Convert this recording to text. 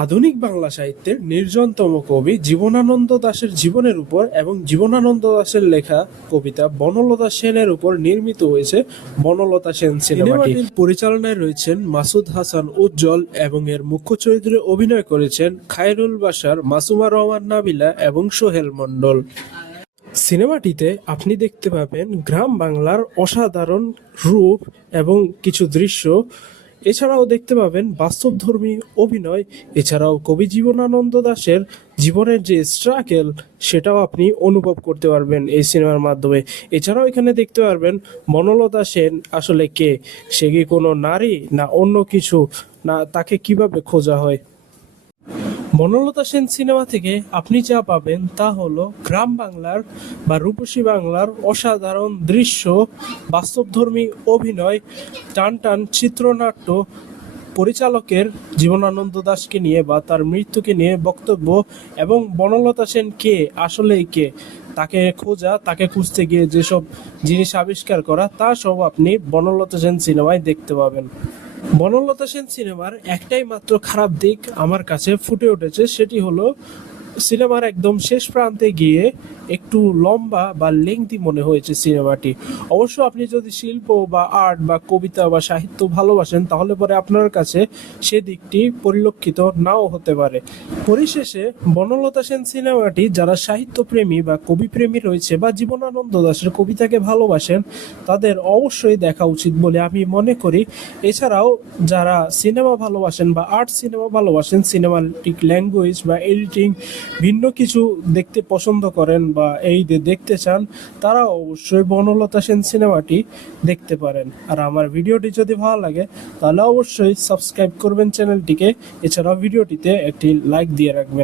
আধুনিক বাংলা সাহিত্যের নির্জনতম কবি জীবনানন্দ দাশের জীবনের উপর এবং জীবনানন্দ দাশের লেখা কবিতা বনলতা সেনের উপর নির্মিত হয়েছে বনলতা সেন সিনেমাটি। পরিচালনায় রয়েছেন মাসুদ হাসান উজ্জ্বল এবং এর মুখ্য চরিত্রে অভিনয় করেছেন খায়রুল বাশার, মাসুমা রহমান নাবিলা এবং সোহেল মণ্ডল। সিনেমাটিতে আপনি দেখতে পাবেন গ্রাম বাংলার অসাধারণ রূপ এবং কিছু দৃশ্য। এছাড়াও দেখতে পাবেন বাস্তবধর্মী অভিনয়। এছাড়াও কবি জীবনানন্দ দাশের জীবনের যে স্ট্রাগল সেটাও আপনি অনুভব করতে পারবেন এই সিনেমার মাধ্যমে। এছাড়াও এখানে দেখতে পারবেন বনলতা সেন আসলে কে, সে কি কোনো নারী না অন্য কিছু, না তাকে কিভাবে খোঁজা হয়। বনলতা সেন সিনেমা থেকে আপনি যা পাবেন তা হলো গ্রাম বাংলার বা রূপসী বাংলার অসাধারণ দৃশ্য, বাস্তবধর্মী অভিনয়, টান টান চিত্রনাট্য, পরিচালকের জীবনানন্দ দাশকে নিয়ে বা তার মৃত্যুকে নিয়ে বক্তব্য, এবং বনলতা সেন কে, আসলেই কে, তাকে খোঁজা, তাকে খুঁজতে গিয়ে যেসব জিনিস আবিষ্কার করা, তা সব আপনি বনলতা সেন সিনেমায় দেখতে পাবেন। বনলতা সেন সিনেমার একটাই মাত্র খারাপ দিক আমার কাছে ফুটে উঠেছে, সেটি হলো সিনেমার একদম শেষ প্রান্তে গিয়ে একটু লম্বা বা লেংদি মনে হয়েছে সিনেমাটি। অবশ্য আপনি যদি শিল্প বা আর্ট বা কবিতা বা সাহিত্য ভালোবাসেন তাহলে পরে আপনার কাছে সে দিকটি পরিলক্ষিত নাও হতে পারে। পরিশেষে বনলতা সেন সিনেমাটি যারা সাহিত্য প্রেমী বা কবি প্রেমী রয়েছে বা জীবনানন্দ দাশের কবিতাকে ভালোবাসেন তাদের অবশ্যই দেখা উচিত বলে আমি মনে করি। এছাড়াও যারা সিনেমা ভালোবাসেন বা আর্ট সিনেমা ভালোবাসেন, সিনেমাটিক ল্যাঙ্গুয়েজ বা এডিটিং ভিন্ন কিছু দেখতে পছন্দ করেন বা এই দেখতে চান, তারা অবশ্যই বনলতা সেন সিনেমাটি দেখতে পারেন। আর আমার ভিডিওটি যদি ভালো লাগে তাহলে অবশ্যই সাবস্ক্রাইব করবেন চ্যানেলটিকে। এছাড়াও ভিডিওটিতে একটি লাইক দিয়ে রাখবেন।